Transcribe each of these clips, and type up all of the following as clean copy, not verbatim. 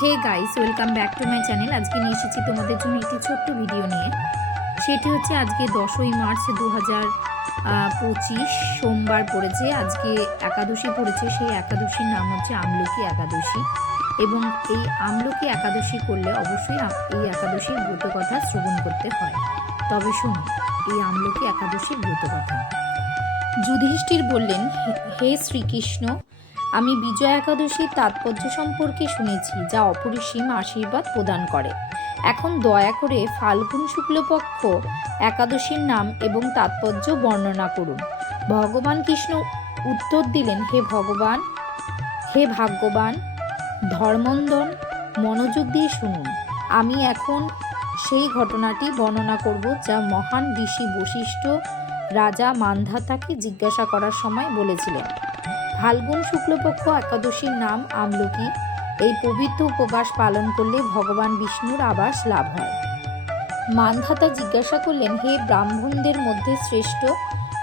Hey guys, welcome back to my channel. আজকে নিয়ে এসেছি তোমাদের জন্য একটি ছোট্ট ভিডিও নিয়ে। সেটি হচ্ছে আজকে 10ই মার্চ 2025 সোমবার পড়েছে। আজকে একাদশী পড়েছে। সেই একাদশীর নাম হচ্ছে আমলকি একাদশী। এবং এই আমলকি একাদশী করলে অবশ্যই এই একাদশীর ব্রত কথা শ্রবণ করতে হয়। তবে শুনুন এই আমলকি একাদশীর ব্রত কথা। যুধিষ্ঠির বললেন, হে শ্রীকৃষ্ণ, আমি বিজয়া একাদশীর তাৎপর্য সম্পর্কে শুনেছি, যা অপরিসীম আশীর্বাদ প্রদান করে। এখন দয়া করে ফাল্গুন শুক্লপক্ষ একাদশীর নাম এবং তাৎপর্য বর্ণনা করুন। ভগবান কৃষ্ণ উত্তর দিলেন, হে ভাগ্যবান ধর্মন্দন, মনোযোগ দিয়ে শুনুন। আমি এখন সেই ঘটনাটি বর্ণনা করব যা মহান ঋষি বশিষ্ঠ রাজা মান্ধাতাকে জিজ্ঞাসা করার সময় বলেছিলেন। ফাল্গুন শুক্লপক্ষ একাদশীর নাম আমলকি। এই পবিত্র উপবাস পালন করলে ভগবান বিষ্ণুর আবাস লাভ হয়। মান্ধাতা জিজ্ঞাসা করলেন, হে ব্রাহ্মণদের মধ্যে শ্রেষ্ঠ,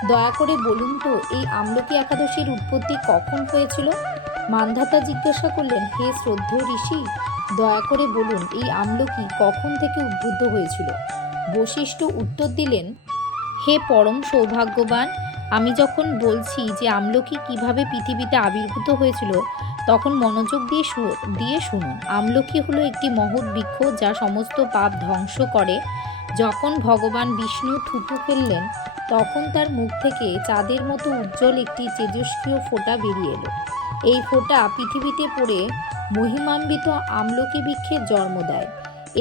দয়া করে বলুন তো এই আমলকি একাদশীর উৎপত্তি কখন হয়েছিল? মান্ধাতা জিজ্ঞাসা করলেন, হে শ্রদ্ধেয় ঋষি, দয়া করে বলুন এই আমলকি কখন থেকে উদ্বুদ্ধ হয়েছিল? বশিষ্ঠ উত্তর দিলেন, হে পরম সৌভাগ্যবান, আমি যখন বলছি যে আমলকি কিভাবে পৃথিবীতে আবির্ভূত হয়েছিল, তখন মনোযোগ দিয়ে শুনুন। আমলকি হলো একটি মহৎ বৃক্ষ যা সমস্ত পাপ ধ্বংস করে। যখন ভগবান বিষ্ণু থুতু ফেললেন, তখন তার মুখ থেকে চাঁদের মতো উজ্জ্বল একটি তেজস্ক্রিয় ফোঁটা বেরিয়ে এলো। এই ফোঁটা পৃথিবীতে পড়ে মহিমান্বিত আমলকি বৃক্ষের জন্ম দেয়।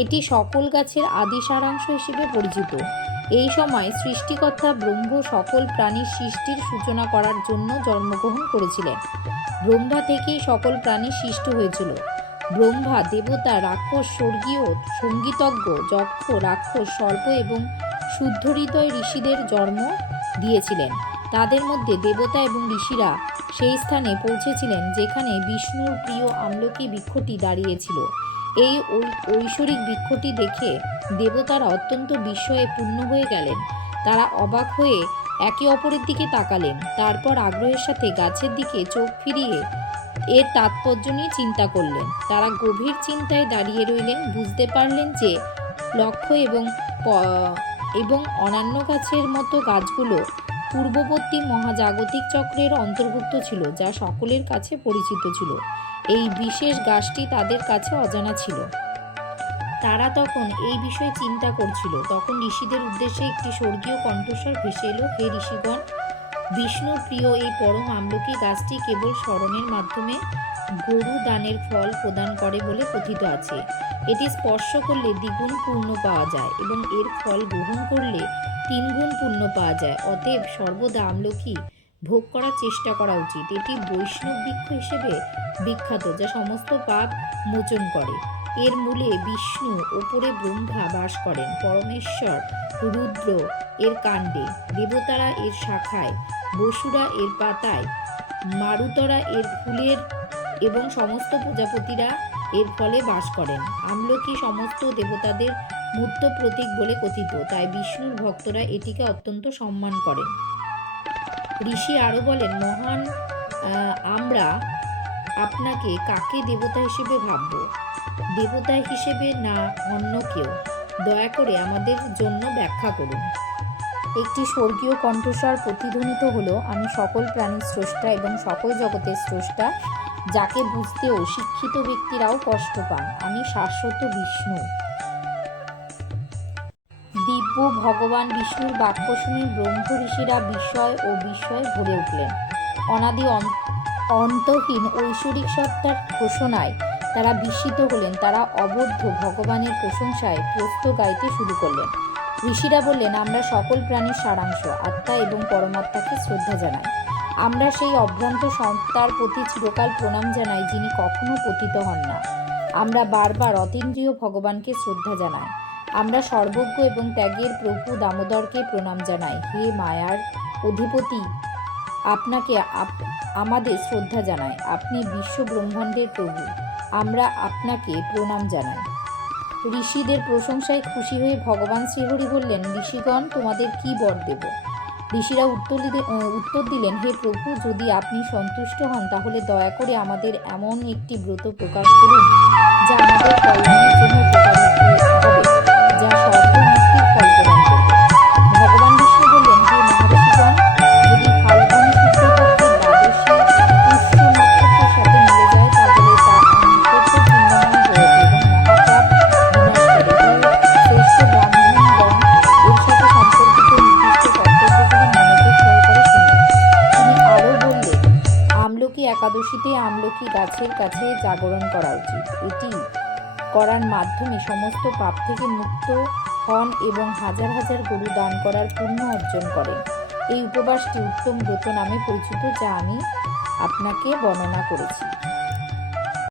এটি সকল গাছের আদি সারাংশ হিসেবে পরিচিত। এই সময় সৃষ্টিকর্তা ব্রহ্ম সকল প্রাণীর সৃষ্টির সূচনা করার জন্য জন্মগ্রহণ করেছিলেন। ব্রহ্মা থেকেই সকল প্রাণী সৃষ্টি হয়েছিল। ব্রহ্মা, দেবতা, রাক্ষস, স্বর্গীয়, সঙ্গীতজ্ঞ, যক্ষ, রাক্ষস, সর্প এবং শুদ্ধ হৃদয় ঋষিদের জন্ম দিয়েছিলেন। তাদের মধ্যে দেবতা এবং ঋষিরা সেই স্থানে পৌঁছেছিলেন যেখানে বিষ্ণুর প্রিয় আমলকি বৃক্ষটি দাঁড়িয়েছিল। এই ঐশ্বরিক বৃক্ষটি দেখে দেবতারা অত্যন্ত বিস্ময়ে পূর্ণ হয়ে গেলেন। তারা অবাক হয়ে একে অপরের দিকে তাকালেন। তারপর আগ্রহের সাথে গাছের দিকে চোখ ফিরিয়ে এর তাৎপর্য নিয়ে চিন্তা করলেন। তারা গভীর চিন্তায় দাঁড়িয়ে রইলেন। বুঝতে পারলেন যে লক্ষ এবং অন্যান্য গাছের মতো গাছগুলো পূর্ববর্তী মহাজাগতিক চক্রের অন্তর্ভুক্ত ছিল, যা সকলের কাছে পরিচিত ছিল। এই বিশেষ গাছটি তাদের কাছে অজানা ছিল। তারা তখন এই বিষয়ে চিন্তা করছিল। তখন ঋষিদের উদ্দেশ্যে একটি স্বর্গীয় কণ্ঠস্বর ভেসে এলো, হে ঋষিগণ, বিষ্ণুর প্রিয় এই পরম আমলকি গাছটি কেবল স্মরণের মাধ্যমে গরু দানের ফল প্রদান করে বলে কথিত আছে। এটি স্পর্শ করলে দ্বিগুণ পুণ্য পাওয়া যায় এবং এর ফল গ্রহণ করলে 3 গুণ পুণ্য পাওয়া যায়। অতএব সর্বদা আমলকি ভোগ করার চেষ্টা করা উচিত। এটি বৈষ্ণব বৃক্ষ হিসেবে বিখ্যাত, যা সমস্ত পাপ মোচন করে। এর মূলে বিষ্ণু, ওপরে ব্রহ্মা বাস করেন। পরমেশ্বর রুদ্র এর কাণ্ডে, দেবতারা এর শাখায়, বসুরা এর পাতায়, মারুতরা এর ফুলের এবং সমস্ত প্রজাপতিরা এর ফলে বাস করেন। আমলকি সমস্ত দেবতাদের মূর্ত প্রতীক বলে কথিত, তাই বিষ্ণুর ভক্তরা এটিকে অত্যন্ত সম্মান করেন। ঋষি আরও বলেন, মহান, আমরা আপনাকে কাকে দেবতা হিসেবে ভাবব? দেবতা হিসেবে না অন্য কেউ? দয়া করে আমাদের জন্য ব্যাখ্যা করুন। একটি স্বর্গীয় কণ্ঠস্বর প্রতিধ্বনিত হলো, আমি সকল প্রাণীর স্রষ্টা এবং সকল জগতের স্রষ্টা, যাকে বুঝতেও শিক্ষিত ব্যক্তিরাও কষ্ট পান। আমি শাশ্বত বিষ্ণু। দিব্য ভগবান বিষ্ণুর বাক্য শুনে ব্রহ্ম ঋষিরা বিস্ময়ে ভরে উঠলেন। অনাদি অন্তহীন ঐশ্বরিক সত্তার ঘোষণায় তারা বিস্মিত হলেন। তারা অবদ্ধ ভগবানের প্রশংসায় প্রস্ত গাইতে শুরু করলেন। ঋষিরা বললেন, আমরা সকল প্রাণীর সারাংশ, আত্মা এবং পরমাত্মাকে শ্রদ্ধা জানাই। আমরা সেই অভ্রান্ত সত্তার প্রতি চিরকাল প্রণাম জানাই, যিনি কখনো পতিত হন না। আমরা বারবার অতীন্দ্রিয় ভগবানকে শ্রদ্ধা জানাই। আমরা সর্বজ্ঞ এবং ত্যাগের প্রভু দামোদরকে প্রণাম জানাই। হে মায়ার অধিপতি, আপনাকে আমাদের শ্রদ্ধা জানাই। আপনি বিশ্ব ব্রহ্মাণ্ডের প্রভু, আমরা আপনাকে প্রণাম জানাই। ঋষিদের প্রশংসায় খুশি হয়ে ভগবান শ্রীহরি বললেন, ঋষিগণ, তোমাদের কি বর দেব? ঋষিরা উত্তর দিলেন, হে প্রভু, যদি আপনি সন্তুষ্ট হন তাহলে দয়া করে আমাদের এমন একটি ব্রত প্রকাশ করুন যা আমাদের কল্যাণের জন্য উপকারী হবে, যা স্বর্গ মুক্তির ফল প্রদান করবে। ভগবান বিষ্ণু বললেন, হে মহর্ষিগণ, যদি ফাল্গুনী শুক্লপক্ষে দ্বাদশী পুষ্য নক্ষত্রের সাথে মিলে যায় তাহলে তা অত্যন্ত পুণ্যময় হয়ে ওঠে এবং মহাপাপ বিনাশ করে। হে শ্রেষ্ঠ ব্রাহ্মণগণ, এর সাথে সম্পর্কিত নির্দিষ্ট কর্তব্যগুলি মনোযোগ সহকারে শুনুন। তিনি আরও বললেন, আমলকি একাদশীতে আমলকি গাছের কাছে জাগরণ করা উচিত। এটি করার মাধ্যমে সমস্ত পাপ থেকে মুক্ত হন এবং হাজার হাজার গরু দান করার পুণ্য অর্জন করেন। এই উপবাসটি উত্তম ব্রত নামে পরিচিত, যা আমি আপনাকে বর্ণনা করেছি।